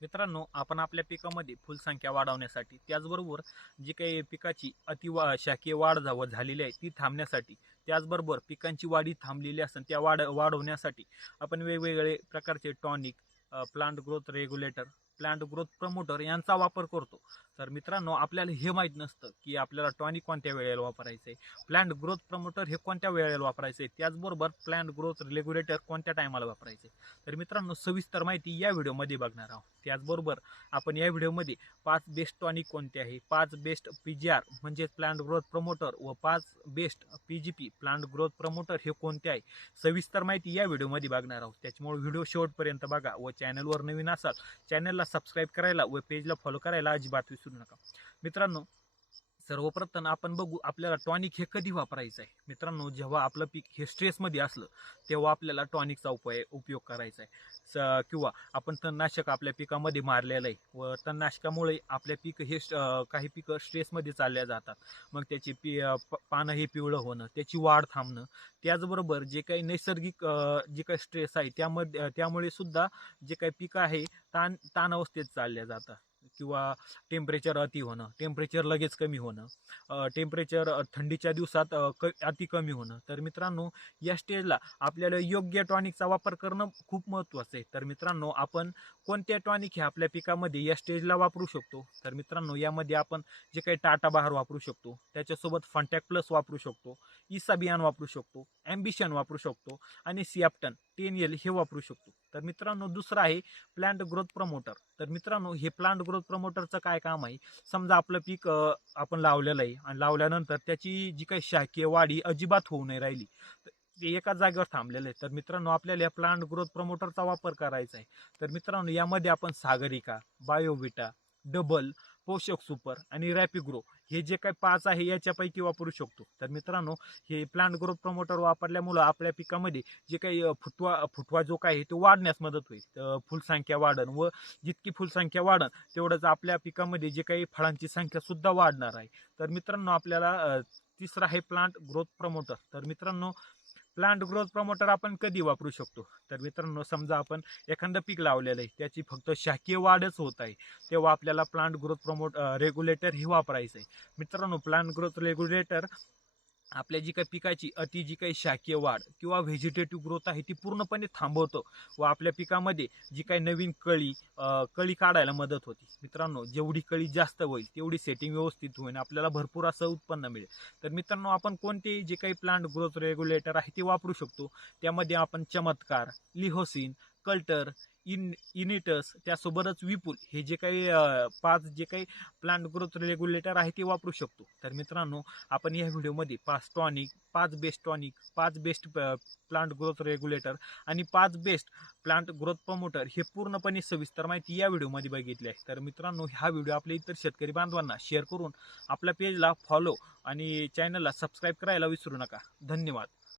मित्रांनो, आपण आपल्या पिकामध्ये फुलसंख्या वाढवण्यासाठी त्याचबरोबर जी काही पिकाची शाकीय वाढ झालेली आहे ती थांबण्यासाठी, त्याचबरोबर पिकांची वाढी थांबलेली असेल त्या वाढवण्यासाठी आपण वेगवेगळे प्रकारचे tonic, plant growth regulator, plant growth promoter यांचा वापर करतो. तर मित्रांनो, आपल्याला हे माहीत नसतं की आपल्याला टॉनिक कोणत्या वेळेला वापरायचं आहे, प्लांट ग्रोथ प्रमोटर हे कोणत्या वेळेला वापरायचं आहे, त्याचबरोबर प्लांट ग्रोथ रेग्युलेटर कोणत्या टायमाला वापरायचं आहे. तर मित्रांनो, सविस्तर माहिती या व्हिडिओमध्ये बघणार आहोत. त्याचबरोबर आपण या व्हिडिओमध्ये 5 बेस्ट टॉनिक कोणते आहे, 5 बेस्ट पीजीआर म्हणजे प्लांट ग्रोथ प्रमोटर व 5 best PGP plant growth promoter हे कोणते आहे, सविस्तर माहिती या व्हिडिओमध्ये बघणार आहोत. त्याच्यामुळे व्हिडिओ शेवटपर्यंत बघा व चॅनलवर नवीन असाल चॅनलला सबस्क्राईब करायला व पेजला फॉलो करायला अजिबात विसरू नका. मित्रांनो, सर्वप्रथम आपण बघू आपल्याला टॉनिक हे कधी वापरायचं आहे. मित्रांनो, जेव्हा आपलं पीक हे स्ट्रेसमध्ये असलं तेव्हा आपल्याला टॉनिकचा उपयोग करायचा आहे. किंवा आपण तणनाशक आपल्या पिकामध्ये मारलेलं आहे व तणनाशकामुळे आपल्या पीक हे काही पिकं स्ट्रेसमध्ये चालल्या जातात. मग त्याची पानं हे पिवळं होणं, त्याची वाढ थांबणं, त्याचबरोबर जे काही नैसर्गिक जे काही स्ट्रेस आहे त्यामुळे सुद्धा जे काही पिकं आहे ताण अवस्थेत चालल्या जातात. किंवा टेम्परेचर अति होणं, टेम्परेचर लगेच कमी होणं, टेम्परेचर थंडीच्या दिवसात अति कमी होणं. तर मित्रांनो, या स्टेजला आपल्याला योग्य टॉनिकचा वापर करणं खूप महत्त्वाचं आहे. तर मित्रांनो, आपण कोणत्या टॉनिक हे आपल्या पिकामध्ये या स्टेजला वापरू शकतो. तर मित्रांनो, यामध्ये आपण जे काही टाटा बहार वापरू शकतो, त्याच्यासोबत फंटॅक प्लस वापरू शकतो, इसाबियान वापरू शकतो, ॲम्बिशन वापरू शकतो आणि सियाप्टन 10L हे वापरू शकतो. तर मित्रांनो, दुसरं आहे प्लांट ग्रोथ प्रमोटर. तर मित्रांनो, हे प्लांट ग्रोथ प्रमोटरचं काय काम आहे, समजा आपलं पीक आपण लावलेलं आहे आणि लावल्यानंतर त्याची जी काही शाकीय वाढी अजिबात होऊ नाही राहिली, ते एका जागेवर थांबलेलं आहे. तर मित्रांनो, आपल्याला या प्लांट ग्रोथ प्रमोटरचा वापर करायचा आहे. तर मित्रांनो, यामध्ये आपण सागरिका, बायोविटा, डबल, पोषक सुपर आणि रॅपिग्रो हे जे काही 5 आहे याच्यापैकी वापरू शकतो. तर मित्रांनो, हे प्लांट ग्रोथ प्रमोटर वापरल्यामुळं आपल्या पिकामध्ये जे काही फुटवा जो काही तो वाढण्यास मदत होईल. फुलसंख्या वाढन व जितकी फुलसंख्या वाढन तेवढंच आपल्या पिकामध्ये जे काही फळांची संख्या सुद्धा वाढणार आहे. तर मित्रांनो, आपल्याला तिसरा आहे प्लांट ग्रोथ प्रमोटर. तर मित्रांनो, प्लांट ग्रोथ प्रमोटर आपण कधी वापरू शकतो. तर मित्रांनो, समजा आपण एखादं पीक लावलेलं आहे, त्याची फक्त शाकीय वाढच होत आहे, तेव्हा आपल्याला प्लांट ग्रोथ रेग्युलेटर हे वापरायचं आहे. मित्रांनो, प्लांट ग्रोथ रेग्युलेटर आपल्या जी काही पिकाची जी काही शाकीय वाढ किंवा व्हेजिटेटिव्ह ग्रोथ आहे ती पूर्णपणे थांबवतो व आपल्या पिकामध्ये जी काही नवीन कळी काढायला मदत होती. मित्रांनो, जेवढी कळी जास्त होईल तेवढी सेटिंग व्यवस्थित होईल, आपल्याला भरपूर असं उत्पन्न मिळेल. तर मित्रांनो, आपण कोणते जे काही प्लांट ग्रोथ रेग्युलेटर आहे ते वापरू शकतो. त्यामध्ये आपण चमत्कार, लिहोसिन, कल्टर, इनिटस, त्यासोबतच विपुल हे जे काही 5 जे काही प्लांट ग्रोथ रेग्युलेटर आहे ते वापरू शकतो. तर मित्रांनो, आपण या व्हिडिओमध्ये 5 tonic, 5 best tonic, 5 best plant growth regulator आणि 5 बेस्ट प्लांट ग्रोथ प्रमोटर हे पूर्णपणे सविस्तर माहिती या व्हिडिओमध्ये बघितली आहे. तर मित्रांनो, हा व्हिडिओ आपल्या इतर शेतकरी बांधवांना शेअर करून आपल्या पेजला फॉलो आणि चॅनलला सबस्क्राईब करायला विसरू नका. धन्यवाद.